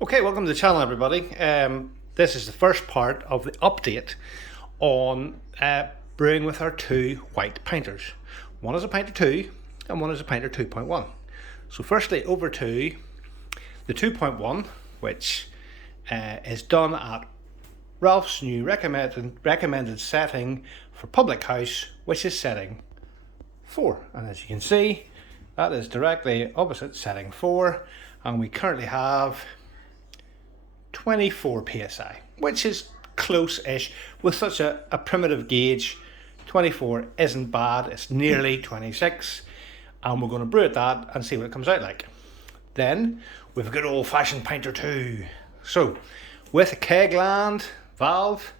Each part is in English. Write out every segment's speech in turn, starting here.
Okay, welcome to the channel, everybody. This is the first part of the update on brewing with our two white pinters. One is a Pinter 2 and one is a Pinter 2.1. So firstly, over to the 2.1, which is done at Ralph's new recommended setting for public house, which is setting 4. And as you can see, that is directly opposite setting 4, and we currently have 24 psi, which is close-ish. With such a primitive gauge, 24 isn't bad. It's nearly 26, and we're going to brew at that and see what it comes out like. Then we've a good old-fashioned Pinter 2. So with a kegland valve,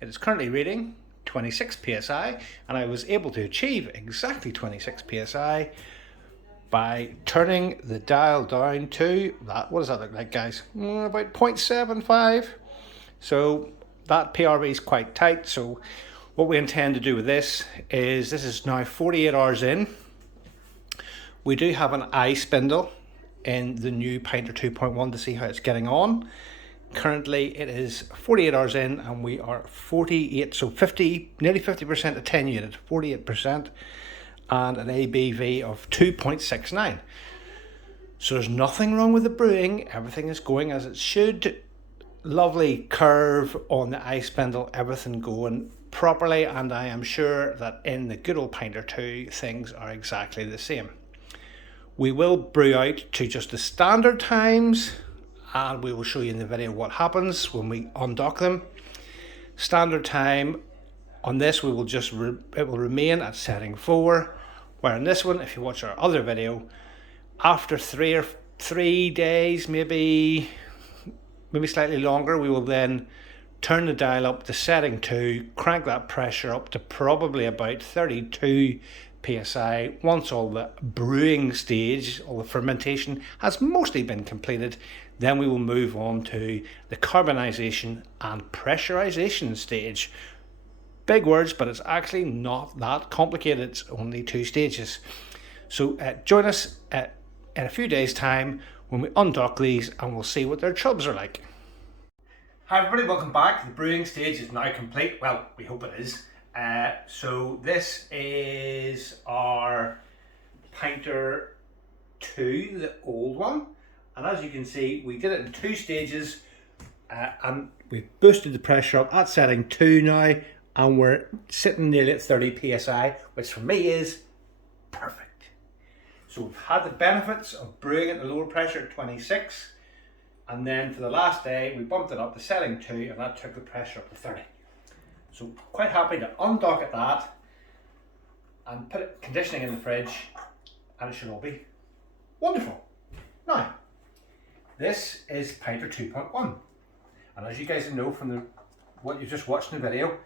it is currently reading 26 psi, and I was able to achieve exactly 26 psi by turning the dial down to that. What does that look like, guys? About 0.75. So that PRV is quite tight. So what we intend to do with this is now 48 hours in. We do have an eye spindle in the new Pinter 2.1 to see how it's getting on. Currently it is 48 hours in and we are 48, so 50, nearly 50% attenuated, 48%. And an ABV of 2.69. So there's nothing wrong with the brewing. Everything is going as it should. Lovely curve on the eye spindle, everything going properly, and I am sure that in the good old Pinter 2 things are exactly the same. We will brew out to just the standard times, and we will show you in the video what happens when we undock them. Standard time on this, we will just it will remain at setting 4, where in this one, if you watch our other video, after 3 days, maybe slightly longer, we will then turn the dial up to setting 2, crank that pressure up to probably about 32 psi. Once all the brewing stage, all the fermentation has mostly been completed, then we will move on to the carbonation and pressurization stage. Big words, but it's actually not that complicated. It's only 2 stages. So join us in a few days' time when we undock these and we'll see what their chubs are like. Hi everybody, welcome back. The brewing stage is now complete. Well, we hope it is. So this is our Pinter 2, the old one. And as you can see, we did it in 2 stages and we've boosted the pressure up at setting 2 now. And we're sitting nearly at 30 psi, which for me is perfect. So we've had the benefits of brewing at the lower pressure at 26, and then for the last day we bumped it up to setting 2, and that took the pressure up to 30. So quite happy to undock at that and put it conditioning in the fridge, and it should all be wonderful. Now, this is Pinter 2.1, and as you guys know from what you just watched in the video,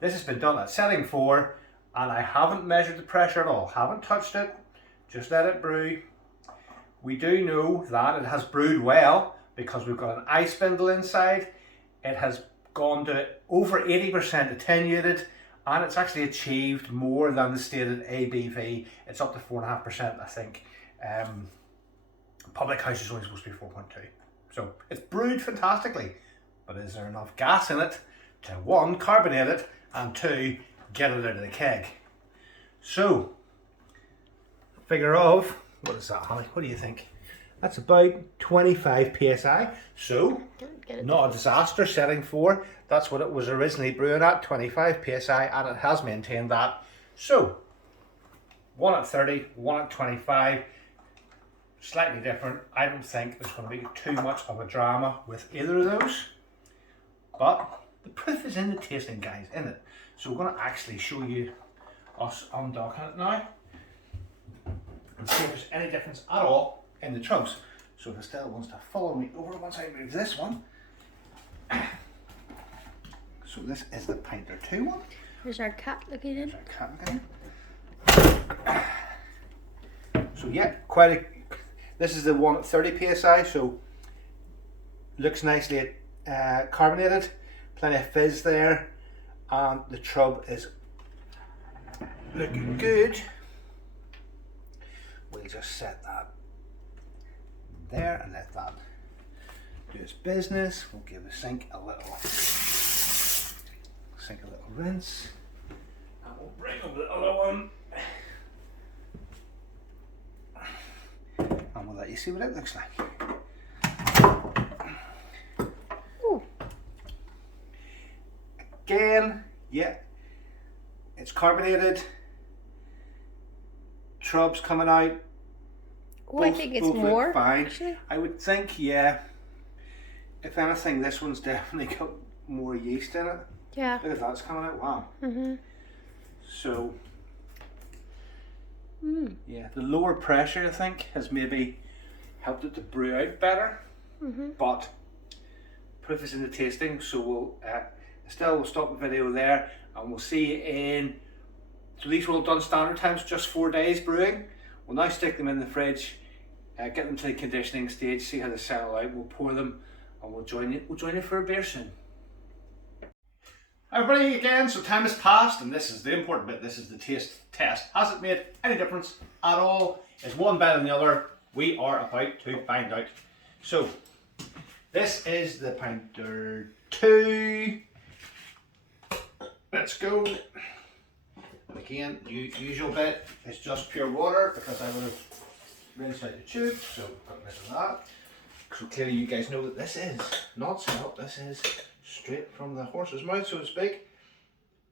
this has been done at setting 4, and I haven't measured the pressure at all, haven't touched it, just let it brew. We do know that it has brewed well because we've got an eye spindle inside. It has gone to over 80% attenuated, and it's actually achieved more than the stated ABV. It's up to 4.5%, I think. Public house is only supposed to be 4.2. So it's brewed fantastically, but is there enough gas in it to 1, carbonate it, and 2, get it out of the keg? So, figure of, what is that, Holly? What do you think? That's about 25 psi. So, not a disaster, setting 4. That's what it was originally brewing at, 25 psi, and it has maintained that. So, 1 at 30, 1 at 25, slightly different. I don't think there's going to be too much of a drama with either of those. But the proof is in the tasting, guys, isn't it? So we're going to actually show you us undocking it now and see if there's any difference at all in the chubs. So if Estelle wants to follow me over once I move this one. So this is the Pinter 2 one. There's our cat looking in. There's our cat looking. So yeah, this is the one at 30 psi, so looks nicely carbonated. Plenty of fizz there, and the chub is looking good. We'll just set that there and let that do its business. We'll give the sink a little rinse. And we'll bring over the other one. And we'll let you see what it looks like. Ooh. Again, yeah, it's carbonated. Shrubs coming out. Oh, I think it's more. Fine. Actually. I would think, yeah. If anything, this one's definitely got more yeast in it. Yeah. Look at that, it's coming out. Wow. So, yeah, the lower pressure, I think, has maybe helped it to brew out better. But proof is in the tasting, so we'll stop the video there, and we'll see you in. So these were all done standard times, just 4 days brewing. We'll now stick them in the fridge, get them to the conditioning stage, see how they settle out. We'll pour them, and we'll join you for a beer soon. Everybody, again, so time has passed, and this is the important bit. This is the taste test. Has it made any difference at all? Is one better than the other? We are about to find out. So, this is the Pinter 2. Let's go. And again, usual bit is just pure water, because I would have rinsed out the tube, so got rid of that. So clearly you guys know that this is not smelt, this is straight from the horse's mouth, so to speak.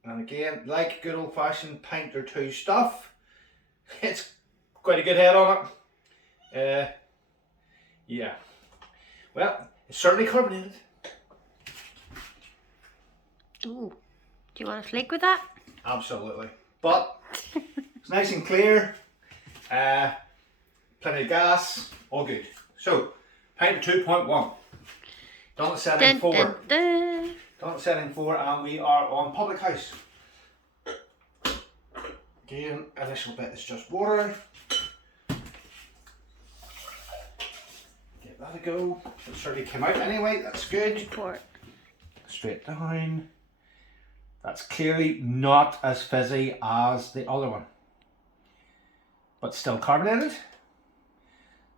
And again, like good old-fashioned Pinter 2 stuff, it's quite a good head on it. Yeah. Well, it's certainly carbonated. Ooh. Do you want a flake with that? Absolutely. But it's nice and clear. Plenty of gas. All good. So, Pinter 2.1. Done at setting 4. Done at setting 4, and we are on Public House. Again, initial bit is just water. Give that a go. It certainly came out anyway, that's good. Pour it. Straight down. That's clearly not as fizzy as the other one. But still carbonated.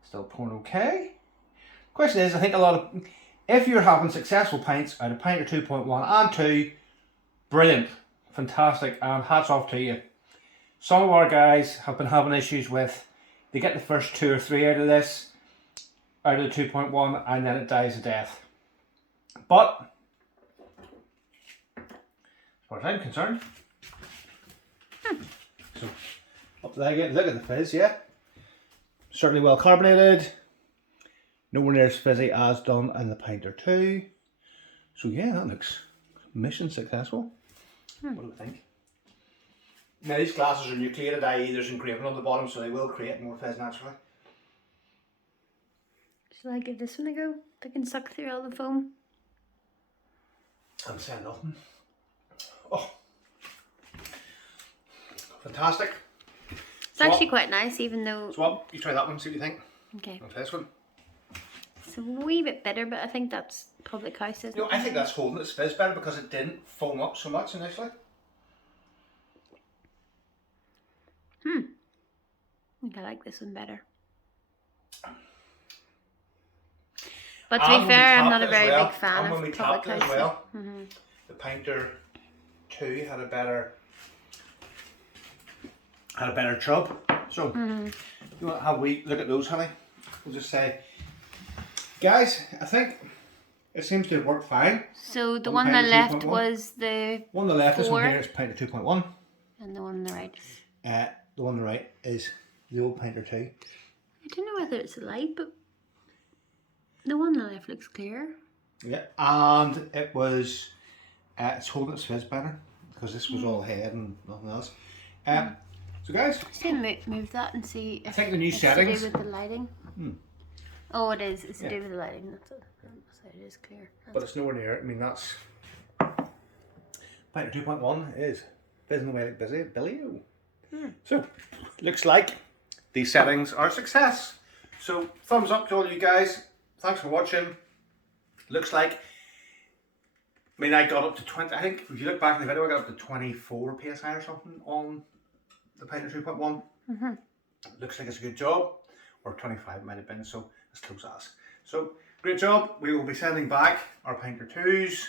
Still pouring okay. Question is, I think if you're having successful pints out of Pinter 2.1 and 2, brilliant, fantastic, and hats off to you. Some of our guys have been having issues with, they get the first 2 or 3 out of this, out of the 2.1, and then it dies a death. But, as far as I'm concerned, so up to that again, look at the fizz, yeah. Certainly well carbonated. Nowhere near as fizzy as done in the Pinter 2. So yeah, that looks mission successful. What do we think? Now these glasses are nucleated, i.e. there's engraving on the bottom, so they will create more fizz naturally. Shall I give this one a go? If I can suck through all the foam. I'm saying nothing. Oh, fantastic. It's actually quite nice, even though... So what? You try that one, see what you think. Okay. I'll try this one. It's a wee bit bitter, but I think that's Public House, isn't No, I think that's holding its fizz better because it didn't foam up so much initially. I think I like this one better. But to be fair, I'm not a very big fan of Public House. As well, the Pinter 2 had a better chub. So, you want to have a wee look at those, honey? We'll just say, guys, I think it seems to have worked fine. So the one on the left was the one on the left, 4. this one here is Pinter 2.1. And the one on the right. The one on the right is the old Pinter 2. I don't know whether it's a light, but the one on the left looks clear. Yeah, and it was, it's holding its fizz better because this was all head and nothing else. So guys, say move that and see if I think the new it's settings to do with the lighting. Oh, it is. It's to do with the lighting. That's it. So it is clear. But it's nowhere near. I mean, that's Pinter 2.1 is fizzing away like Billy. So looks like these settings are a success. So thumbs up to all you guys. Thanks for watching. Looks like, I mean, I got up to 20. I think if you look back in the video, I got up to 24 psi or something on the Pinter 2.1. Looks like it's a good job. Or 25 might have been, so as close as. So Great job. We will be sending back our Pinter 2s,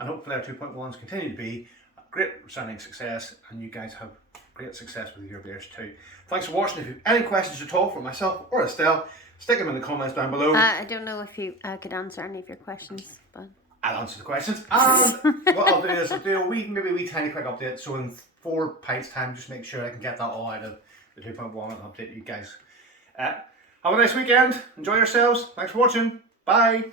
and hopefully our 2.1s continue to be a great resounding success, and you guys have great success with your beers too. Thanks for watching. If you have any questions at all for myself or Estelle, stick them in the comments down below. I don't know if you could answer any of your questions, but I'll answer the questions. And what I'll do is I'll do a wee tiny quick update. So in 4 pints time, just make sure I can get that all out of the 2.1 and update you guys. Have a nice weekend. Enjoy yourselves. Thanks for watching. Bye.